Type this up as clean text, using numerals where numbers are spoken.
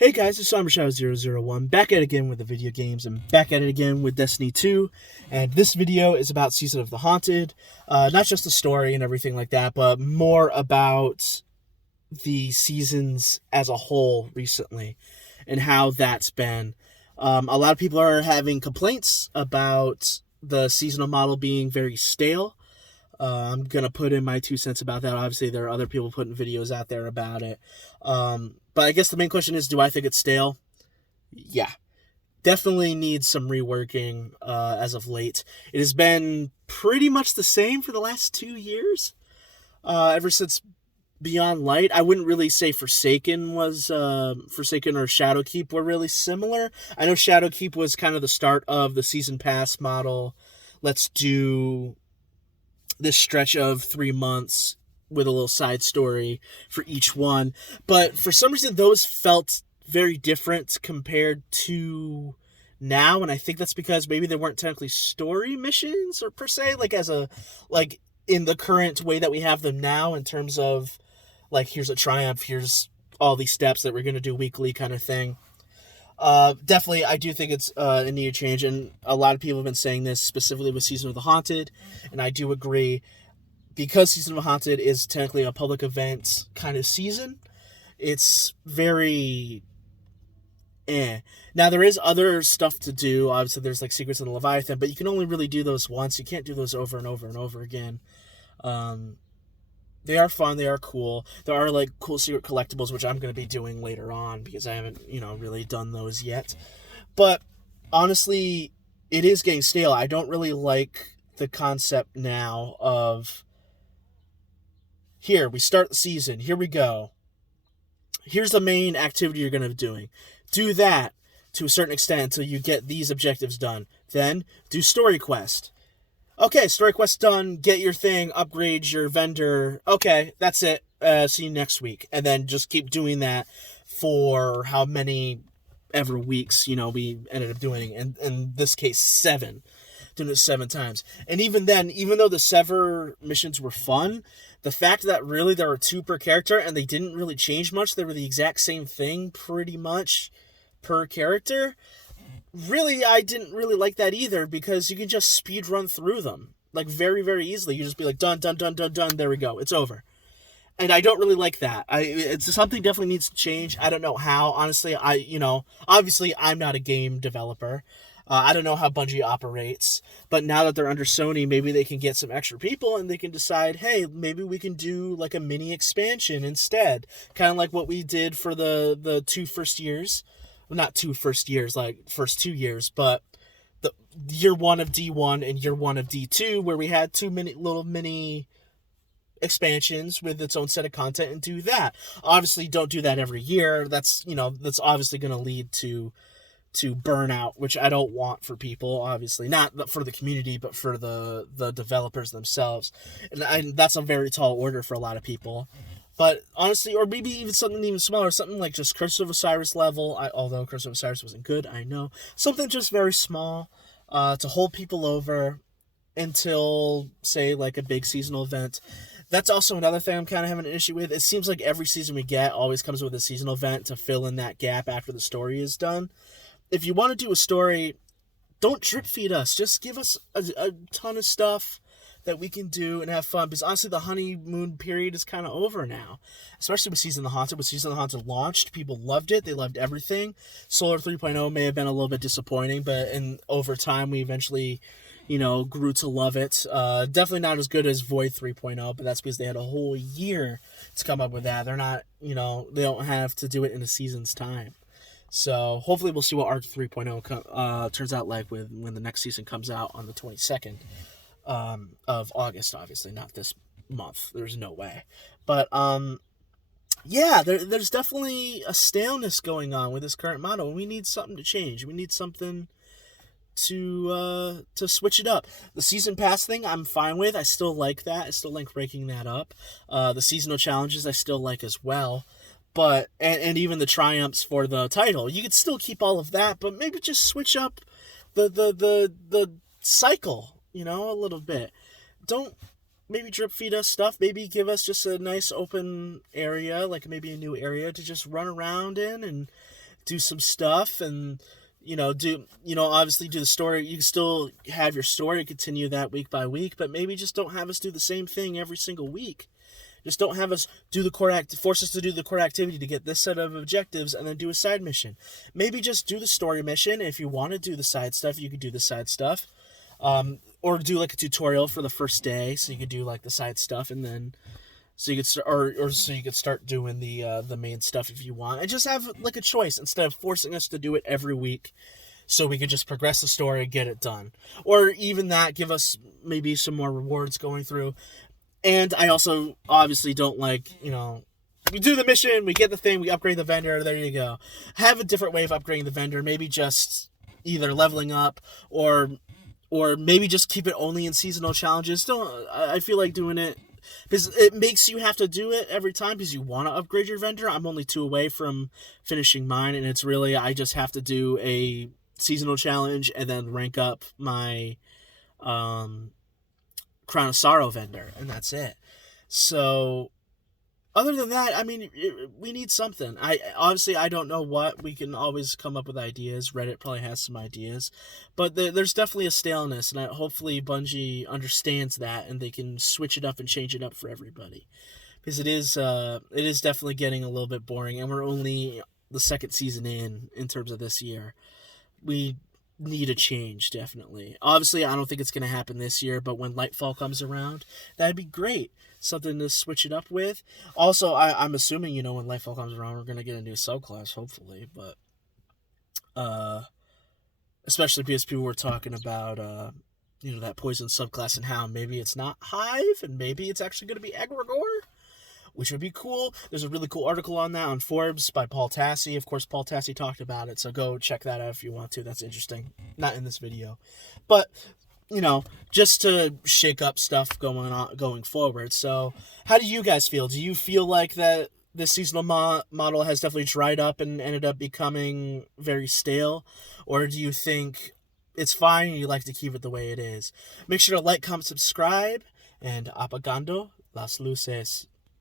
Hey guys, it's SomberShadow001, back at it again with the video games, and back at it again with Destiny 2, and this video is about Season of the Haunted, not just the story and everything like that, but more about the seasons as a whole recently, and how that's been. A lot of people are having complaints about the seasonal model being very stale. I'm going to put in my 2 cents about that. Obviously, there are other people putting videos out there about it. But I guess the main question is, do I think it's stale? Yeah. Definitely needs some reworking as of late. It has been pretty much the same for the last 2 years. Ever since Beyond Light. I wouldn't really say Forsaken or Shadowkeep were really similar. I know Shadowkeep was kind of the start of the season pass model. Let's do this stretch of 3 months with a little side story for each one. But for some reason, those felt very different compared to now. And I think that's because maybe they weren't technically story missions or per se, like in the current way that we have them now in terms of like, here's a triumph, here's all these steps that we're going to do weekly kind of thing. Definitely, I do think it's a needed change, and a lot of people have been saying this specifically with Season of the Haunted, and I do agree. Because Season of the Haunted is technically a public event kind of season, it's very Now, there is other stuff to do. Obviously, there's like Secrets of the Leviathan, but you can only really do those once. You can't do those over and over and over again. They are fun. They are cool. There are like cool secret collectibles, which I'm going to be doing later on because I haven't, really done those yet. But honestly, it is getting stale. I don't really like the concept now of, here, we start the season. Here we go. Here's the main activity you're going to be doing. Do that to a certain extent until you get these objectives done. Then do story quest. Okay, story quest done. Get your thing. Upgrade your vendor. Okay, that's it. See you next week. And then just keep doing that for how many ever weeks, we ended up doing. And in this case, 7. Doing it 7 times. And even then, even though the Sever missions were fun, the fact that really there were 2 per character and they didn't really change much, they were the exact same thing pretty much per character, really, I didn't really like that either, because you can just speed run through them like very, very easily. You just be like, done, done, done, done, done, there we go, it's over. And I don't really like that. It's something definitely needs to change. I don't know how. Honestly, obviously I'm not a game developer. I don't know how Bungie operates, but now that they're under Sony, maybe they can get some extra people and they can decide, hey, maybe we can do like a mini expansion instead. Kind of like what we did for the 2 first years. Well, not 2 first years, like first 2 years, but the year 1 of D1 and year 1 of D2, where we had 2 little mini expansions with its own set of content, and do that. Obviously, don't do that every year. That's obviously going to lead to burnout, which I don't want for people, obviously. Not for the community, but for the developers themselves. And that's a very tall order for a lot of people. But honestly, or maybe even something even smaller, something like just Curse of Osiris level, although Curse of Osiris wasn't good, I know. Something just very small to hold people over until, say, like a big seasonal event. That's also another thing I'm kind of having an issue with. It seems like every season we get always comes with a seasonal event to fill in that gap after the story is done. If you want to do a story, don't drip feed us. Just give us a ton of stuff that we can do and have fun. Because honestly, the honeymoon period is kind of over now. Especially with Season of the Haunted. When Season of the Haunted launched, people loved it. They loved everything. Solar 3.0 may have been a little bit disappointing, but over time, we eventually, grew to love it. Definitely not as good as Void 3.0, but that's because they had a whole year to come up with that. They're not, they don't have to do it in a season's time. So hopefully we'll see what Arc 3.0 turns out like when the next season comes out on the 22nd of August. Obviously not this month. There's no way. But yeah, there's definitely a staleness going on with this current model. We need something to change. We need something to switch it up. The season pass thing I'm fine with. I still like that. I still like breaking that up. The seasonal challenges I still like as well. But and even the triumphs for the title, you could still keep all of that, but maybe just switch up the cycle, a little bit. Don't maybe drip feed us stuff. Maybe give us just a nice open area, like maybe a new area to just run around in and do some stuff and obviously do the story. You can still have your story, continue that week by week, but maybe just don't have us do the same thing every single week. Just don't have us do the core force us to do the core activity to get this set of objectives and then do a side mission. Maybe just do the story mission. If you want to do the side stuff, you could do the side stuff. Or do like a tutorial for the first day, so you could do like the side stuff, and then so you could start, or so you could start doing the main stuff if you want, and just have like a choice instead of forcing us to do it every week. So we could just progress the story, get it done, or even that, give us maybe some more rewards going through. And I also obviously don't like, we do the mission, we get the thing, we upgrade the vendor, there you go. Have a different way of upgrading the vendor, maybe just either leveling up or maybe just keep it only in seasonal challenges. I feel like doing it because it makes you have to do it every time because you want to upgrade your vendor. I'm only 2 away from finishing mine, and it's really, I just have to do a seasonal challenge and then rank up my Crown of Sorrow vendor, and that's it. So other than that, I mean, we need something. I don't know what. We can always come up with ideas. Reddit probably has some ideas, but there's definitely a staleness, and hopefully Bungie understands that and they can switch it up and change it up for everybody, because it is definitely getting a little bit boring, and we're only the second season in terms of this year. We need a change, definitely. Obviously, I don't think it's going to happen this year, but when Lightfall comes around, that'd be great. Something to switch it up with. Also, I'm assuming, when Lightfall comes around, we're going to get a new subclass, hopefully, but especially because people were talking about that poison subclass and how maybe it's not Hive, and maybe it's actually going to be Egregore, which would be cool. There's a really cool article on that on Forbes by Paul Tassi. Of course, Paul Tassi talked about it, so go check that out if you want to. That's interesting. Not in this video. But, just to shake up stuff going forward. So, how do you guys feel? Do you feel like that this seasonal model has definitely dried up and ended up becoming very stale? Or do you think it's fine and you like to keep it the way it is? Make sure to like, comment, subscribe, and apagando las luces.